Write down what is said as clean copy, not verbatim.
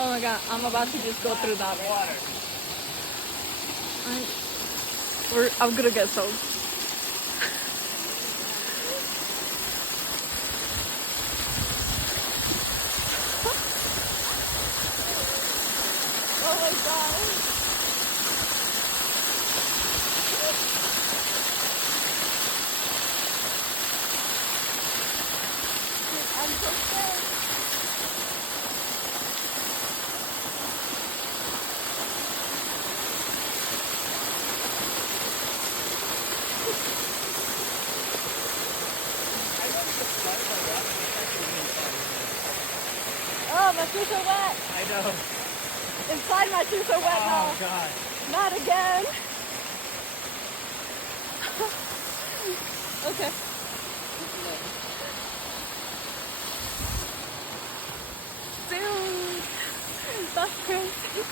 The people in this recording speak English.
Oh my god, I'm about to just go through that. Water. I'm gonna get soaked. Oh my god. I'm so scared. Oh, my shoes are wet. I know. Inside my shoes are wet now. Oh god. Not again. Okay. Dude, that's crazy.